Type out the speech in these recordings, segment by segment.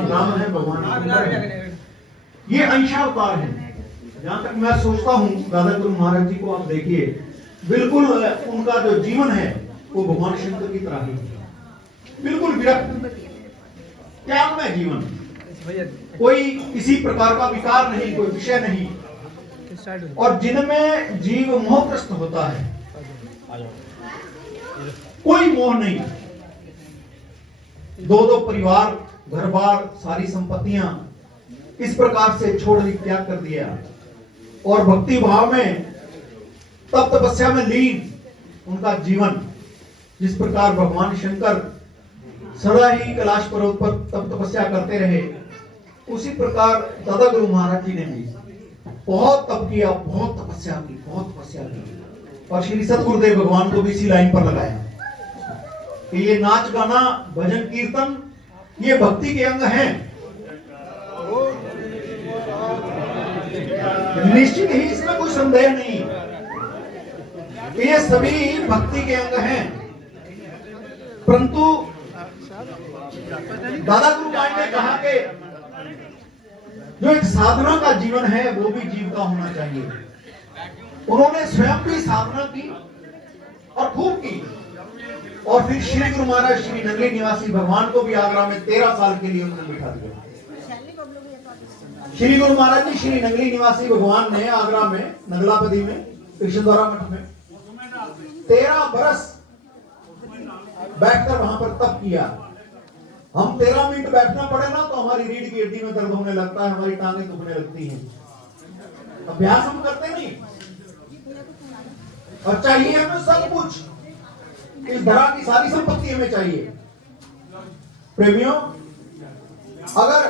राम है, भगवान शंकर है, ये अंशावतार है। जहां तक मैं सोचता हूँ दादा गुरु महाराज जी को आप देखिए, बिल्कुल उनका जो जीवन है वो भगवान शंकर की तरह ही है। बिल्कुल विरक्त, त्यागमय जीवन, कोई किसी प्रकार का विकार नहीं, कोई विषय नहीं, और जिनमें जीव मोहग्रस्त होता है, कोई मोह नहीं। दो परिवार, घर बार, सारी संपत्तियां इस प्रकार से छोड़ त्याग कर दिया और भक्ति भाव में तप तपस्या में लीन उनका जीवन। जिस प्रकार भगवान शंकर सदा ही कैलाश पर्वत पर तप तपस्या करते रहे, उसी प्रकार दादा गुरु महाराज जी ने भी बहुत तप किया, बहुत तपस्या की, बहुत तपस्या की, और श्री सतगुरुदेव भगवान को भी इसी लाइन पर लगाया कि ये नाच गाना, भजन कीर्तन, ये भक्ति के अंग हैं। निश्चित ही इसमें कोई संदेह नहीं कि ये सभी भक्ति के अंग हैं, परंतु दादा गुरु महाराज ने कहा कि जो एक साधना का जीवन है वो भी जीव का होना चाहिए। उन्होंने स्वयं भी साधना की और खूब की, और फिर श्री गुरु महाराज श्री नगरी निवासी भगवान को भी आगरा में 13 साल के लिए उन्होंने बिठा दिया। श्री गुरु महाराज जी श्री नगरी निवासी भगवान ने आगरा में नगलापदी में कृष्णद्वारा मठ में 13 बरस बैठकर वहां पर तप किया। हम 13 मिनट बैठना पड़े ना तो हमारी रीढ़ की हड्डी में दर्द होने लगता है, हमारी टांगें दुखने लगती हैं। अभ्यास हम करते नहीं, और चाहिए हमें सब कुछ, इस तरह की सारी संपत्ति हमें चाहिए। प्रेमियों, अगर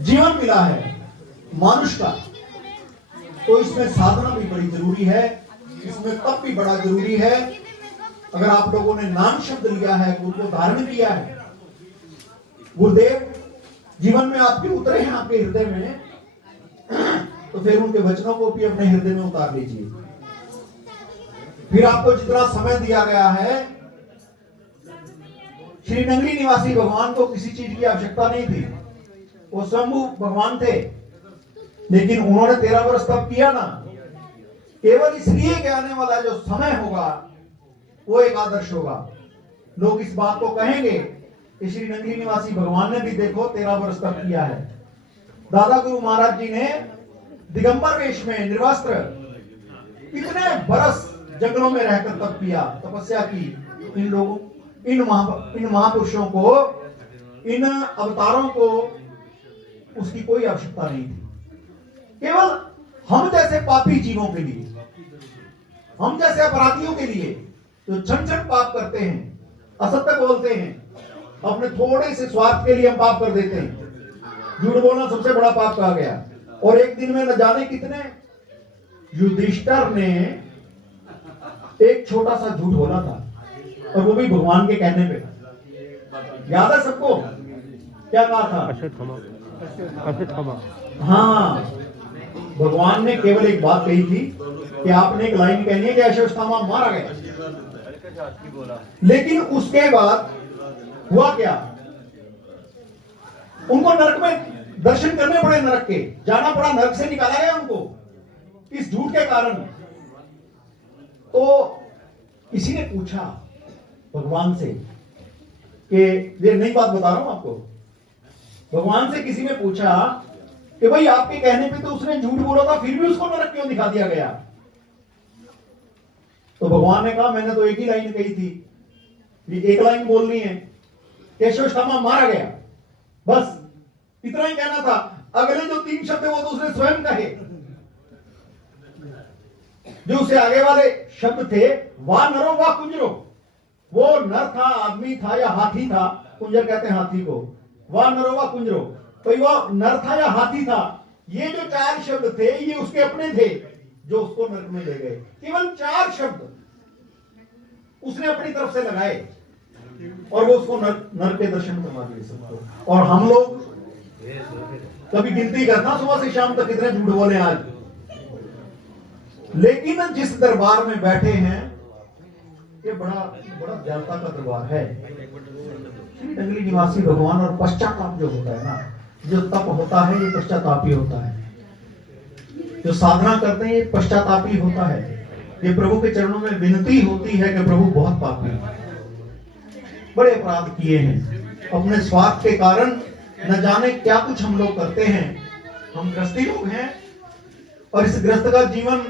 जीवन मिला है मनुष्य का, तो इसमें साधना भी बड़ी जरूरी है, इसमें तप भी बड़ा जरूरी है। अगर आप लोगों ने नाम शब्द लिया है, गुरु को धारण किया है, गुरुदेव जीवन में आपके उतरे हैं आपके हृदय में, तो फिर उनके वचनों को भी अपने हृदय में उतार लीजिए। फिर आपको जितना समय दिया गया है, श्री नगरी निवासी भगवान को किसी चीज की आवश्यकता नहीं थी, वो स्वयंभू भगवान थे, लेकिन उन्होंने 13 वर्ष तप किया ना, केवल इसलिए कि आने वाला जो समय होगा वो एक आदर्श होगा। लोग इस बात को कहेंगे कि श्री नगरी निवासी भगवान ने भी देखो 13 वर्ष तप किया है। दादा गुरु महाराज जी ने दिगंबर वेश में निर्वस्त्र कितने बरस जंगलों में रहकर तप किया, तपस्या की। इन लोगों, इन महापुरुषों को, इन अवतारों को उसकी कोई आवश्यकता नहीं थी। केवल हम जैसे पापी जीवों के लिए, हम जैसे अपराधियों के लिए जो छन छन पाप करते हैं, असत्य बोलते हैं, अपने थोड़े से स्वार्थ के लिए हम पाप कर देते हैं। झूठ बोलना सबसे बड़ा पाप कहा गया, और एक दिन में न जाने कितने, युधिष्ठिर ने एक छोटा सा झूठ बोला था, और वो भी भगवान के कहने पे। याद है सबको क्या कहा था? हाँ, भगवान ने केवल एक बात कही थी कि आपने एक लाइन कहनी है कि अश्वत्थामा मारा गया, लेकिन उसके बाद हुआ क्या? उनको नरक में दर्शन करने पड़े, नरक के जाना पड़ा, नरक से निकाला गया उनको इस झूठ के कारण। तो किसी ने पूछा भगवान से कि ये नई बात बता रहा हूं आपको, भगवान से किसी ने पूछा कि भाई आपके कहने पे तो उसने झूठ बोला था, फिर भी उसको नरक क्यों दिखा दिया गया? तो भगवान ने कहा मैंने तो एक ही लाइन कही थी, ये एक लाइन बोलनी है, केशवश्यामा मारा गया, बस इतना ही कहना था। अगले जो 3 शब्द है वो तो उसने स्वयं कहे। जो उससे आगे वाले शब्द थे, वाह नरो वाह कुंजरो, वो नर था, आदमी था या हाथी था, कुंजर कहते हैं हाथी को, वाह नरो वाह कुंजरो, तो वो नर था या हाथी था। ये जो 4 शब्द थे ये उसके अपने थे जो उसको नरक में ले गए। केवल 4 शब्द उसने अपनी तरफ से लगाए और वो उसको नरक के दर्शन करवा दिए सबको। और हम लोग कभी गिनती करना सुबह से शाम तक कितने झूठ बोले आज। लेकिन जिस दरबार में बैठे हैं ये बड़ा बड़ा दयालुता का दरबार है। श्री डंगली निवासी भगवान और पश्चाताप जो होता है ना, जो तप होता है ये पश्चातापी होता है, जो साधना करते हैं ये पश्चातापी होता है। ये प्रभु के चरणों में विनती होती है कि प्रभु बहुत पापी बड़े अपराध किए हैं, अपने स्वार्थ के कारण न जाने क्या कुछ हम लोग करते हैं। हम गृहस्थी लोग हैं और इस गृहस्थ का जीवन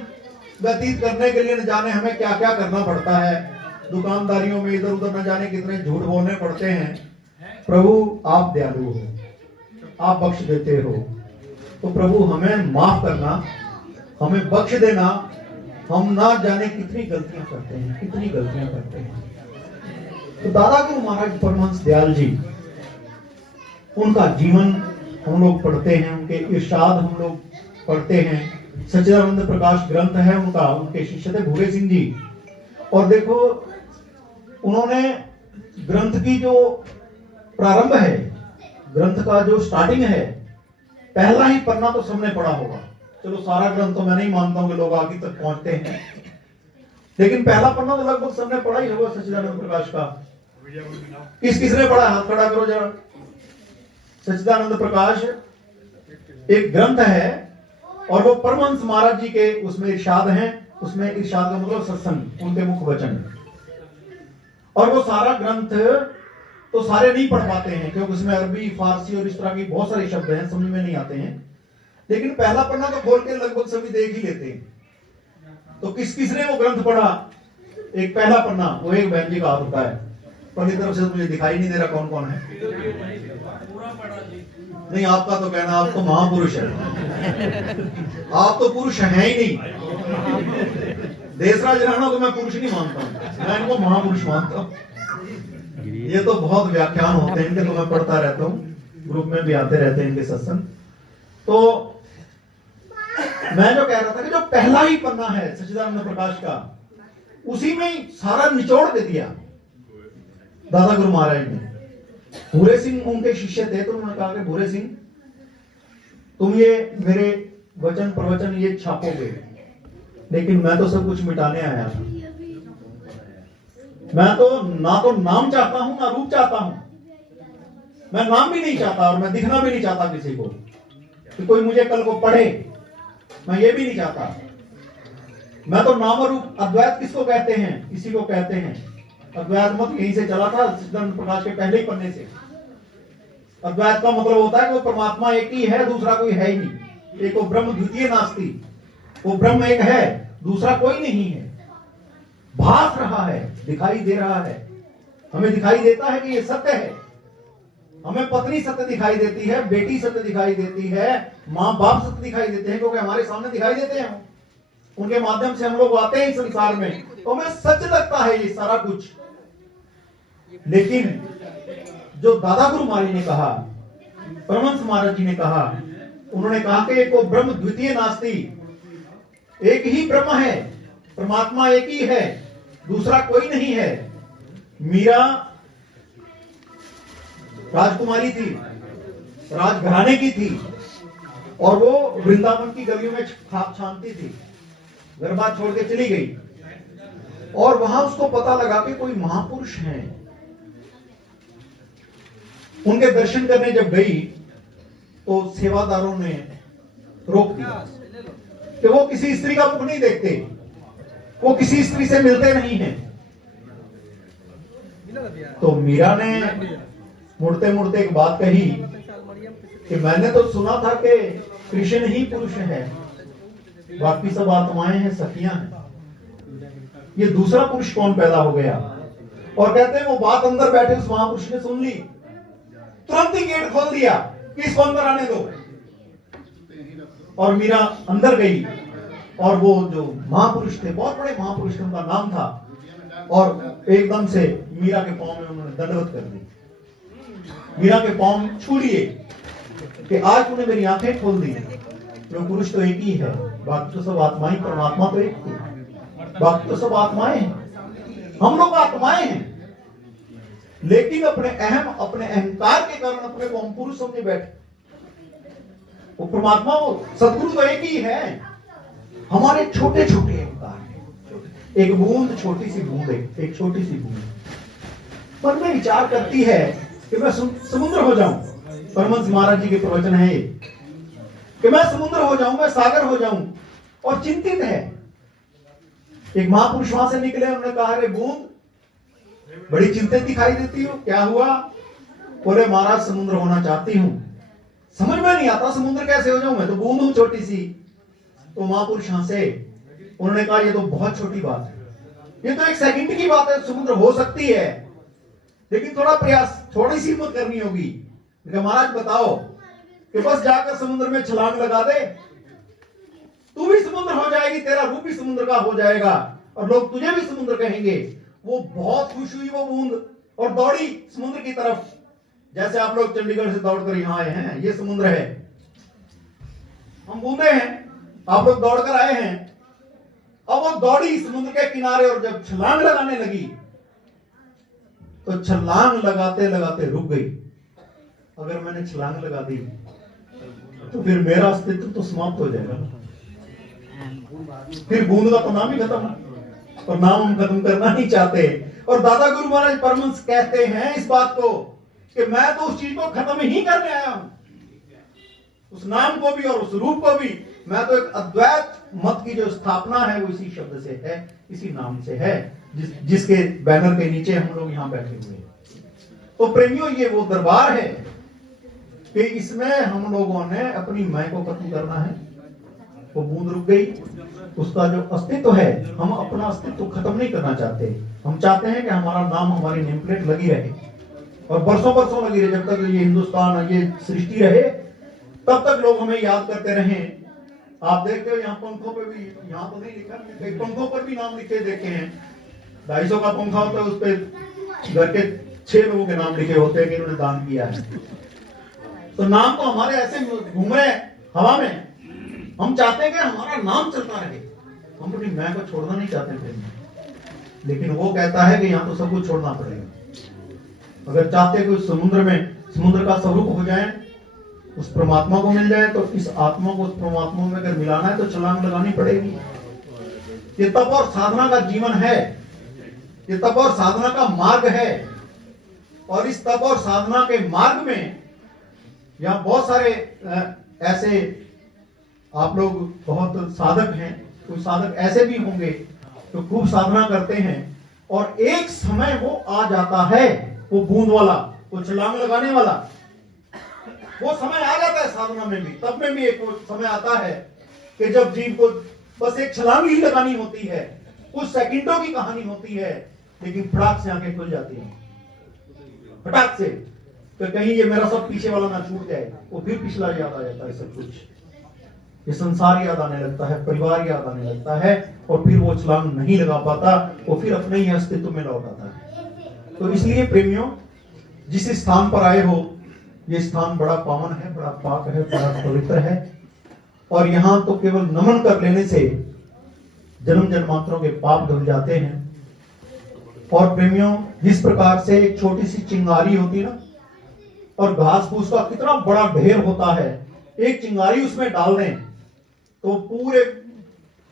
व्यतीत करने के लिए न जाने हमें क्या क्या करना पड़ता है। दुकानदारियों में इधर उधर न जाने कितने झूठ बोलने पड़ते हैं। प्रभु आप दयालु हो, आप बख्श देते हो, तो प्रभु हमें माफ करना, हमें बख्श देना। हम ना जाने कितनी गलतियां करते हैं, कितनी गलतियां करते हैं। तो दादा गुरु महाराज परमहंस दयाल जी, उनका जीवन हम लोग पढ़ते हैं, उनके इरशाद हम लोग पढ़ते हैं। सच्चिदानंद प्रकाश ग्रंथ है उनका, उनके शिष्य थे भूरे सिंह जी। और देखो उन्होंने ग्रंथ की जो प्रारंभ है, ग्रंथ का जो स्टार्टिंग है, पहला ही पन्ना तो सबने पढ़ा होगा। चलो सारा ग्रंथ तो मैं नहीं मानता हूं कि लोग आगे तक पहुंचते हैं, लेकिन पहला पन्ना तो लगभग सबने पढ़ा ही होगा सच्चिदानंद प्रकाश का। किसने पढ़ा, हाथ खड़ा करो जरा। सच्चिदानंद प्रकाश एक ग्रंथ है और वो परमहंस महाराज जी के उसमें इरशाद हैं। उसमें इरशाद का मतलब सत्संग, उनके मुख वचन। और वो सारा ग्रंथ तो सारे नहीं पढ़ पाते हैं क्योंकि उसमें अरबी, फारसी और इस तरह की बहुत सारे शब्द हैं, समझ में नहीं आते हैं। लेकिन पहला पन्ना तो खोल के लगभग सभी देख ही लेते हैं। तो किसने वो ग्रंथ पढ़ा? एक पहला पन्ना, वो एक बहन जी का हाथ उठा है। पहली तरफ से मुझे दिखाई नहीं दे रहा कौन कौन है। नहीं, आपका तो कहना आप तो महापुरुष है, आप तो पुरुष हैं ही नहीं। देशराज राणा को मैं पुरुष नहीं मानता हूं, मैं इनको महापुरुष मानता हूं। ये तो बहुत व्याख्यान होते हैं इनके, तो मैं पढ़ता रहता हूँ, ग्रुप में भी आते रहते हैं इनके सत्संग। तो मैं जो कह रहा था कि जो पहला ही पन्ना है सच्चिदानंद प्रकाश का, उसी में ही सारा निचोड़ दे दिया दादा गुरु महाराज ने। भूरे सिंह उनके शिष्य थे, तो उन्होंने कहा कि भूरे सिंह तुम ये मेरे वचन प्रवचन ये छापोगे, लेकिन मैं तो सब कुछ मिटाने आया था। मैं तो नाम चाहता हूं ना रूप चाहता हूं। मैं नाम भी नहीं चाहता और मैं दिखना भी नहीं चाहता किसी को कि कोई मुझे कल को पढ़े, मैं ये भी नहीं चाहता। मैं तो नाम और रूप, अद्वैत किसको कहते हैं? इसी को कहते हैं। अद्वैत मत यहीं से चला था सच्चिदानंद प्रकाश के पहले ही पन्ने से। अद्वैत का मतलब होता है कि वो परमात्मा एक ही है, दूसरा कोई है ही नहीं। एक वो ब्रह्म द्वितीय नास्ति, वो ब्रह्म एक है, दूसरा कोई नहीं है। भास रहा है, दिखाई दे रहा है, हमें दिखाई देता है कि ये सत्य है। हमें पत्नी सत्य दिखाई देती है, बेटी सत्य दिखाई देती है, माँ बाप सत्य दिखाई देते हैं, क्योंकि हमारे सामने दिखाई देते हैं। उनके माध्यम से हम लोग आते हैं इस संसार में, तो हमें सच लगता है ये सारा कुछ। लेकिन जो दादा गुरु महाराज ने कहा, परमहंस महाराज जी ने कहा, उन्होंने कहा कि एक वो ब्रह्म द्वितीय नास्ति, एक ही ब्रह्म है, परमात्मा एक ही है, दूसरा कोई नहीं है। मीरा राजकुमारी थी, राजघराने की थी, और वो वृंदावन की गलियों में खाप छानती थी। घर बार छोड़ के चली गई और वहां उसको पता लगा कि कोई महापुरुष हैं। उनके दर्शन करने जब गई तो सेवादारों ने रोक दिया कि वो किसी स्त्री का मुख नहीं देखते, वो किसी स्त्री से मिलते नहीं हैं। तो मीरा ने मुड़ते मुड़ते एक बात कही कि मैंने तो सुना था कि कृष्ण ही पुरुष है, बाकी सब आत्माएं हैं, सखियां हैं। ये दूसरा पुरुष कौन पैदा हो गया? और कहते हैं वो बात अंदर बैठे उस महापुरुष ने सुन ली, तुरंत ही गेट खोल दिया कि इसको अंदर आने दो। और मीरा अंदर गई और वो जो महापुरुष थे, बहुत बड़े महापुरुष थे, उनका नाम था, और एकदम से मीरा के पांव में उन्होंने दंडवत कर दी। मीरा के पांव छू लिए कि आज तूने मेरी आंखें खोल दी, जो पुरुष तो एक ही है, बाकी तो सब आत्माएं, परमात्मा तो एक ही, बाकी तो सब आत्माएं हैं। हम लोग आत्माएं हैं, लेकिन अपने अहंकार के कारण अपने को हम पुरुष समझे बैठे। वो परमात्मा, वो सदगुरु तो एक ही है, हमारे छोटे छोटे अहंकार हैं। एक बूंद, छोटी सी बूंद, एक छोटी सी बूंद मन में विचार करती है कि मैं समुद्र हो जाऊं। परमहंस महाराज जी के प्रवचन है ये कि मैं समुद्र हो जाऊं, मैं सागर हो जाऊं, और चिंतित है। एक महापुरुष वहां से निकले, उन्होंने कहा, अरे बूंद बड़ी चिंतित दिखाई देती हो, क्या हुआ? बोले महाराज समुद्र होना चाहती हूं, समझ में नहीं आता समुद्र कैसे हो जाऊं, मैं तो बूंद हूं छोटी सी। तो महापुरुष हंसे, उन्होंने कहा ये तो बहुत छोटी बात है, ये तो एक सेकंड की बात है, समुद्र हो सकती है, लेकिन थोड़ा प्रयास, थोड़ी सी हिम्मत करनी होगी। महाराज बताओ कि बस जाकर समुद्र में छलांग लगा दे, तू भी समुद्र हो जाएगी, तेरा रूप भी समुद्र का हो जाएगा, और लोग तुझे भी समुद्र कहेंगे। वो बहुत खुश हुई वो बूंद, और दौड़ी समुद्र की तरफ, जैसे आप लोग चंडीगढ़ से दौड़कर यहां आए हैं, ये समुद्र है, हम बूंदे हैं, आप लोग दौड़कर आए हैं। अब वो दौड़ी समुद्र के किनारे, और जब छलांग लगाने लगी तो छलांग लगाते लगाते रुक गई। अगर मैंने छलांग लगा दी तो फिर मेरा अस्तित्व तो समाप्त हो जाएगा, फिर बूंद का तो नाम ही खत्म, और नाम हम खत्म करना नहीं चाहते। और दादा गुरु महाराज परमहंस कहते हैं इस बात को कि मैं तो उस चीज को खत्म ही करने आया हूं, उस नाम को भी और उस रूप को भी। मैं तो एक अद्वैत मत की जो स्थापना है वो इसी शब्द से है, इसी नाम से है, जिसके बैनर के नीचे हम लोग यहां बैठे हुए हैं। तो प्रेमियों, ये वो दरबार है कि इसमें हम लोगों ने अपनी मैं को खत्म करना है। वो बूंद रुक गई, उसका जो अस्तित्व है, हम अपना अस्तित्व खत्म नहीं करना चाहते। हम चाहते हैं कि हमारा नाम, हमारी नेम प्लेट लगी रहे, और बरसों बरसों लगी रहे, जब तक ये हिंदुस्तान, ये सृष्टि रहे, तब तक लोग हमें याद करते रहें। आप देखते हो यहाँ पंखों पे भी, यहाँ तो नहीं लिखा, पंखों पर भी नाम लिखे देखे हैं। 250 का पंखा होता है, उस पे घर के 6 लोगों के नाम लिखे होते हैं कि इन्होंने दान किया है। तो नाम तो हमारे ऐसे घूम रहे हवा में। हम चाहते हैं कि हमारा नाम चलता रहे, हम अपनी मैं को छोड़ना नहीं चाहते थे, लेकिन वो कहता है कि यहाँ तो सब कुछ छोड़ना पड़ेगा। अगर चाहते कि उस समुद्र में समुद्र का स्वरूप हो जाए, उस परमात्मा को मिल जाए, तो इस आत्मा को उस परमात्मा में अगर मिलाना है तो छलांग लगानी पड़ेगी। ये तप और साधना का जीवन है, ये तप और साधना का मार्ग है। और इस तप और साधना के मार्ग में यहाँ बहुत सारे ऐसे आप लोग बहुत साधक हैं, कुछ साधक ऐसे भी होंगे जो खूब साधना करते हैं, और एक समय वो आ जाता है, वो बूंद वाला, वो छलांग लगाने वाला, वो समय आ जाता है साधना में भी। तब में भी एक वो समय आता है कि जब जीव को बस एक छलांग ही लगानी होती है, कुछ सेकंडों की कहानी होती है, लेकिन फटाक से आंखें खुल जाती हैं, फटाक से, तो कहीं ये मेरा सब पीछे वाला ना छूट जाए, वो फिर पिछला याद आ जाता है, सब कुछ, ये संसार याद आने लगता है, परिवार याद आने लगता है, और फिर वो छलांग नहीं लगा पाता, वो फिर अपने ही अस्तित्व में लौट आता है। तो इसलिए प्रेमियों, जिस स्थान पर आए हो, ये स्थान बड़ा पावन है, बड़ा पाक है, बड़ा पवित्र है, और यहाँ तो केवल नमन कर लेने से जन्म जन्मांतरों के पाप धुल जाते हैं। और प्रेमियों, जिस प्रकार से एक छोटी सी चिंगारी होती है ना, और घास फूस का कितना बड़ा ढेर होता है, एक चिंगारी उसमें डाल दें तो पूरे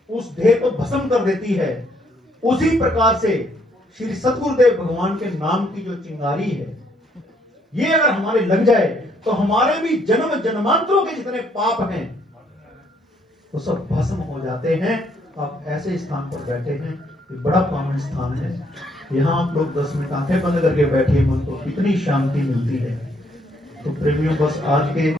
उस ढेर को भस्म कर देती है। उसी प्रकार से श्री सतगुरुदेव भगवान के नाम की जो चिंगारी है, ये अगर हमारे लग जाए तो हमारे भी जन्म जन्मांतरों के जितने पाप हैं वो सब भस्म हो जाते हैं। आप ऐसे स्थान पर बैठे हैं, ये बड़ा पावन स्थान है। यहाँ आप लोग 10 मिनट आंखें बंद करके बैठिए, मन को कितनी शांति मिलती है। तो प्रेमियों, बस आज के